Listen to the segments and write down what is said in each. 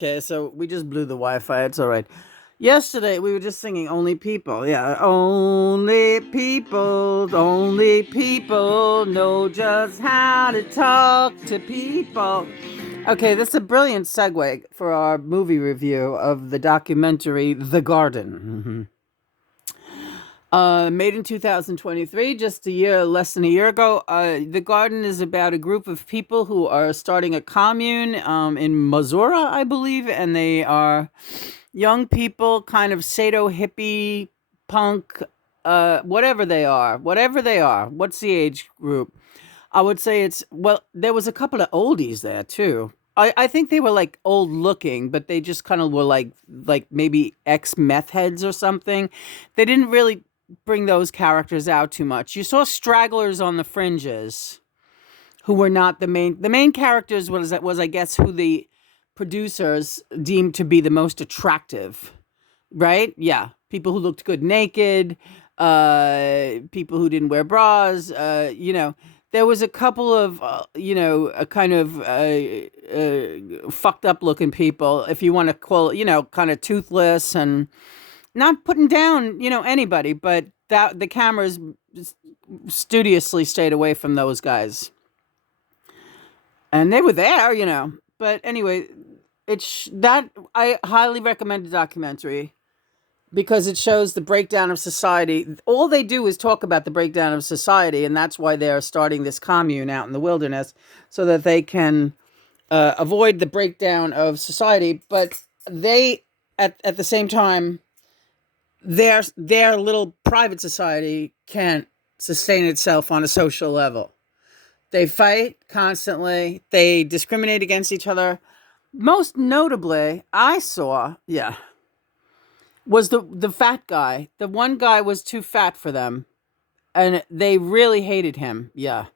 Okay, so we just blew the Wi-Fi. It's all right. Yesterday we were just singing "Only People." Yeah, only people know just how to talk to people. Okay, this is a brilliant segue for our movie review of the documentary "The Garden." Made in 2023, just less than a year ago. The Garden is about a group of people who are starting a commune in Missouri, I believe, and they are young people, kind of Sado hippie, punk, whatever they are, whatever they are. What's the age group? I would say well, there was a couple of oldies there too. I think they were like old looking, but they just kind of were like maybe ex meth heads or something. They didn't really bring those characters out too much. You saw stragglers on the fringes who were not the main. The main characters was I guess who the producers deemed to be the most attractive, right? Yeah, people who looked good naked, people who didn't wear bras. There was a couple of a kind of fucked up looking people, if you want to call it, kind of toothless and not putting down anybody, but that the cameras studiously stayed away from those guys, and they were there. But anyway, it's that I highly recommend the documentary because it shows the breakdown of society. All they do is talk about the breakdown of society, and that's why they're starting this commune out in the wilderness so that they can avoid the breakdown of society. But they, at the same time, their little private society can't sustain itself on a social level. They fight constantly. They discriminate against each other. Most notably, I saw, yeah, was the fat guy. The one guy was too fat for them, and they really hated him. Yeah.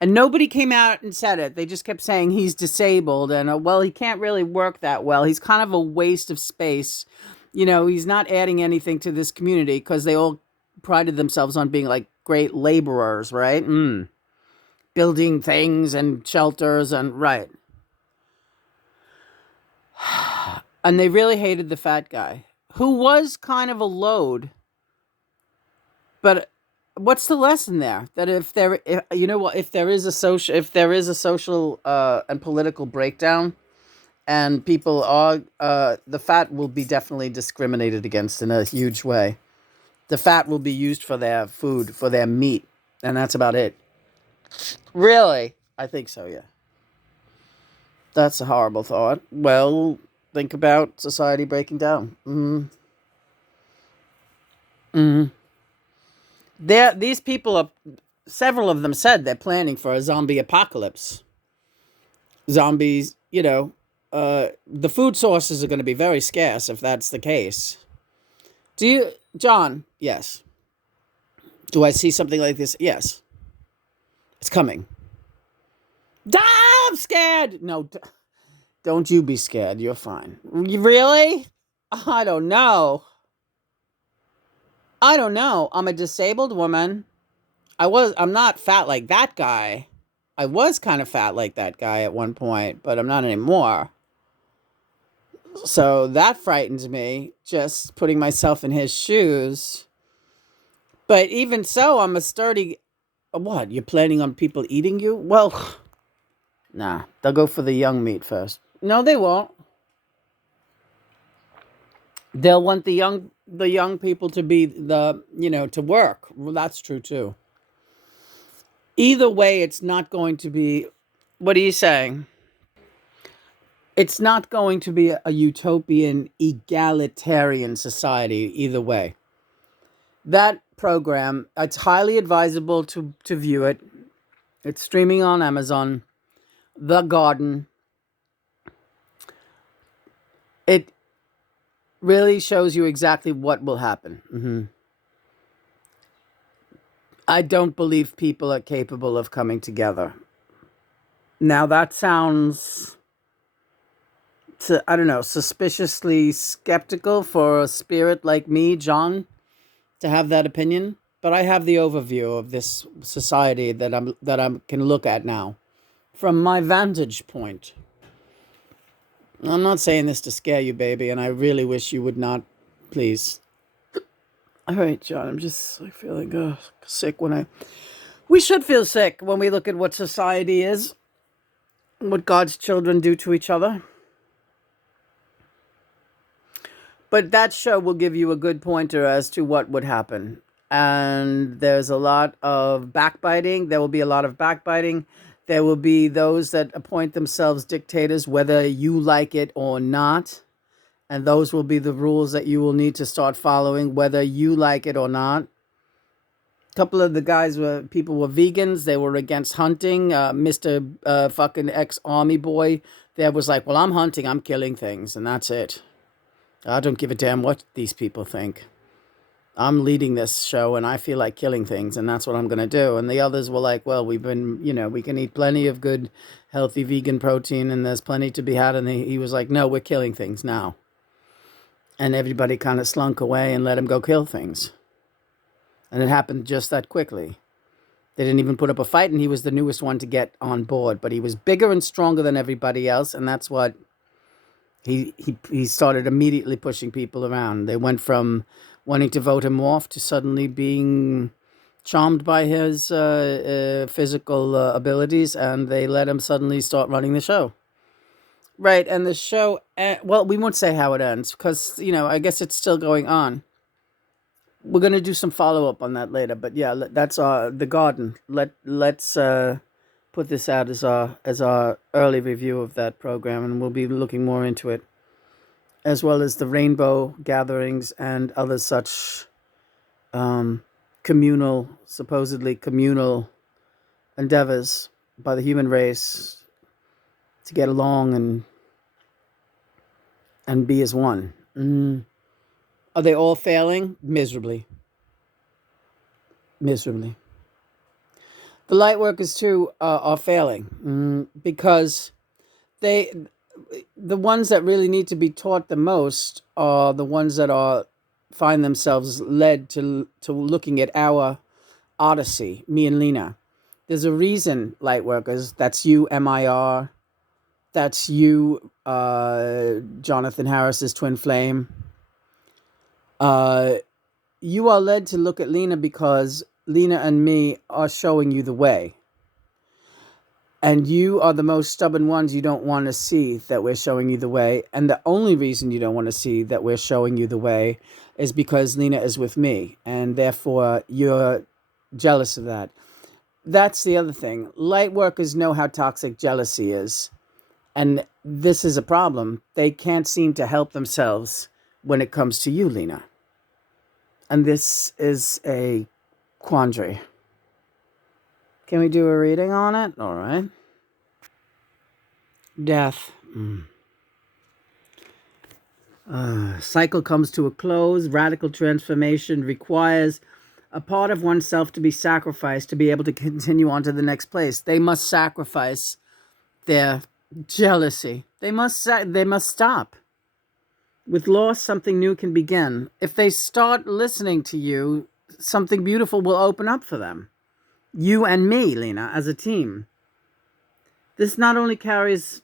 And nobody came out and said it. They just kept saying he's disabled and well, he can't really work that well. He's kind of a waste of space. He's not adding anything to this community because they all prided themselves on being like great laborers, right? Building things and shelters and right. And they really hated the fat guy, who was kind of a load. But what's the lesson there? That if there is a social and political breakdown, and people are the fat will be definitely discriminated against in a huge way. The fat will be used for their food, for their meat, and that's about it. Really, I think so. Yeah, that's a horrible thought. Well, think about society breaking down. Mm. These people are. Several of them said they're planning for a zombie apocalypse. Zombies, the food sources are going to be very scarce if that's the case. Do you, John? Yes. Do I see something like this? Yes. It's coming. Ah, I'm scared. No, don't you be scared. You're fine. Really? I don't know. I don't know. I'm a disabled woman. I'm not fat like that guy. I was kind of fat like that guy at one point, but I'm not anymore. So that frightens me, just putting myself in his shoes. But even so, I'm a sturdy. What? You're planning on people eating you? Well, nah. They'll go for the young meat first. No, they won't. They'll want the young people to be to work. Well, that's true too. Either way, it's not going to be. What are you saying? It's not going to be a utopian, egalitarian society either way. That program, it's highly advisable to view it. It's streaming on Amazon. The Garden. It really shows you exactly what will happen. I don't believe people are capable of coming together. Now that sounds, I don't know, suspiciously skeptical for a spirit like me, John, to have that opinion. But I have the overview of this society that I can look at now from my vantage point. I'm not saying this to scare you, baby, and I really wish you would not. Please. All right, John. I'm just like feeling sick when I. We should feel sick when we look at what society is, what God's children do to each other. But that show will give you a good pointer as to what would happen. And there's a lot of backbiting. There will be a lot of backbiting. There will be those that appoint themselves dictators, whether you like it or not. And those will be the rules that you will need to start following, whether you like it or not. A couple of the guys people were vegans. They were against hunting. Mr. Fucking ex-army boy there was like, well, I'm hunting. I'm killing things. And that's it. I don't give a damn what these people think. I'm leading this show and I feel like killing things and that's what I'm going to do. And the others were like, well, we can eat plenty of good, healthy vegan protein and there's plenty to be had. And he was like, no, we're killing things now. And everybody kind of slunk away and let him go kill things. And it happened just that quickly. They didn't even put up a fight and he was the newest one to get on board. But he was bigger and stronger than everybody else and that's what he started immediately pushing people around. They went from wanting to vote him off to suddenly being charmed by his physical abilities, and they let him suddenly start running the show. Right, and the show, well, we won't say how it ends, because, I guess it's still going on. We're going to do some follow-up on that later, but yeah, that's The Garden. Let's put this out as our early review of that program, and we'll be looking more into it, as well as the rainbow gatherings and other such supposedly communal endeavors by the human race to get along and be as one. Are they all failing? Miserably. Miserably. The light workers too are failing because the ones that really need to be taught the most are the ones that find themselves led to looking at our odyssey, me and Lena. There's a reason, light workers. That's you, MIR. That's you, Jonathan Harris's twin flame. You are led to look at Lena because Lena and me are showing you the way. And you are the most stubborn ones you don't want to see that we're showing you the way. And the only reason you don't want to see that we're showing you the way is because Lena is with me. And therefore, you're jealous of that. That's the other thing. Light workers know how toxic jealousy is. And this is a problem. They can't seem to help themselves when it comes to you, Lena. And this is a quandary. Can we do a reading on it? All right. Death. Cycle comes to a close. Radical transformation requires a part of oneself to be sacrificed to be able to continue on to the next place. They must sacrifice their jealousy. They must stop. With loss, something new can begin. If they start listening to you, something beautiful will open up for them. You and me, Lena, as a team. This not only carries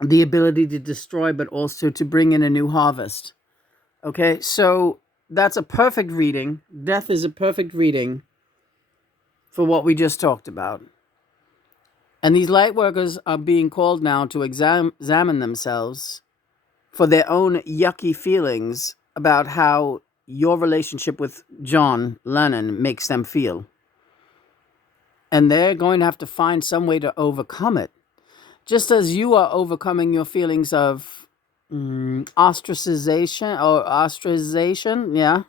the ability to destroy, but also to bring in a new harvest. Okay, so that's a perfect reading. Death is a perfect reading for what we just talked about. And these light workers are being called now to examine themselves for their own yucky feelings about how your relationship with John Lennon makes them feel. And they're going to have to find some way to overcome it. Just as you are overcoming your feelings of ostracization, yeah,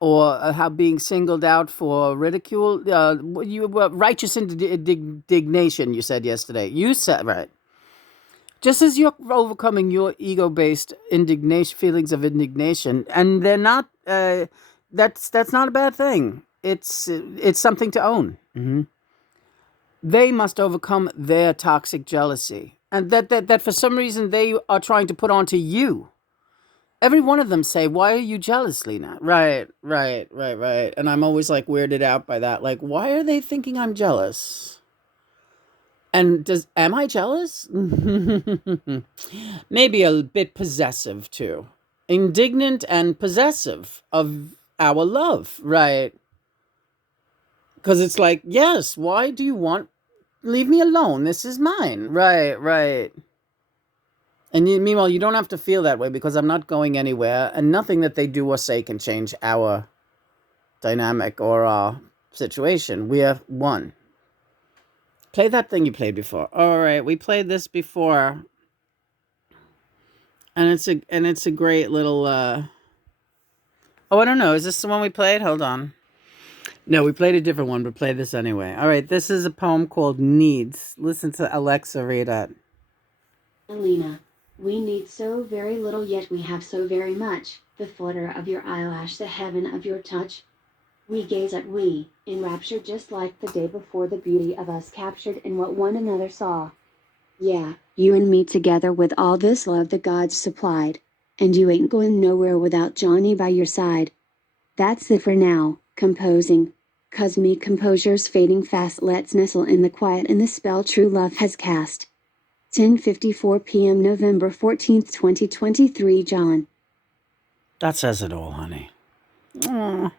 or how being singled out for ridicule, you righteous indignation, you said yesterday. You said, right. Just as you're overcoming your ego-based feelings of indignation, and they're not, that's not a bad thing. It's something to own. Mm-hmm. They must overcome their toxic jealousy, and that for some reason they are trying to put onto you. Every one of them say, "Why are you jealous, Lena?" Right. And I'm always like weirded out by that. Like, why are they thinking I'm jealous? And am I jealous? Maybe a bit possessive too. Indignant and possessive of our love, right? Because it's like, yes, why do you want, leave me alone? This is mine. Right, right. And meanwhile, you don't have to feel that way because I'm not going anywhere, and nothing that they do or say can change our dynamic or our situation. We are one. Play that thing you played before. All right, we played this before, and it's a great little. Oh, I don't know. Is this the one we played? Hold on. No, we played a different one, but play this anyway. All right, this is a poem called Needs. Listen to Alexa read it. Alina, we need so very little, yet we have so very much. The flutter of your eyelash, the heaven of your touch. We gaze at we, enraptured just like the day before, the beauty of us captured in what one another saw. Yeah, you and me together with all this love the gods supplied. And you ain't going nowhere without Johnny by your side. That's it for now, composing. 'Cause me composure's fading fast, let's nestle in the quiet and the spell true love has cast. 10:54 p.m. November 14th, 2023, John. That says it all, honey. Aww.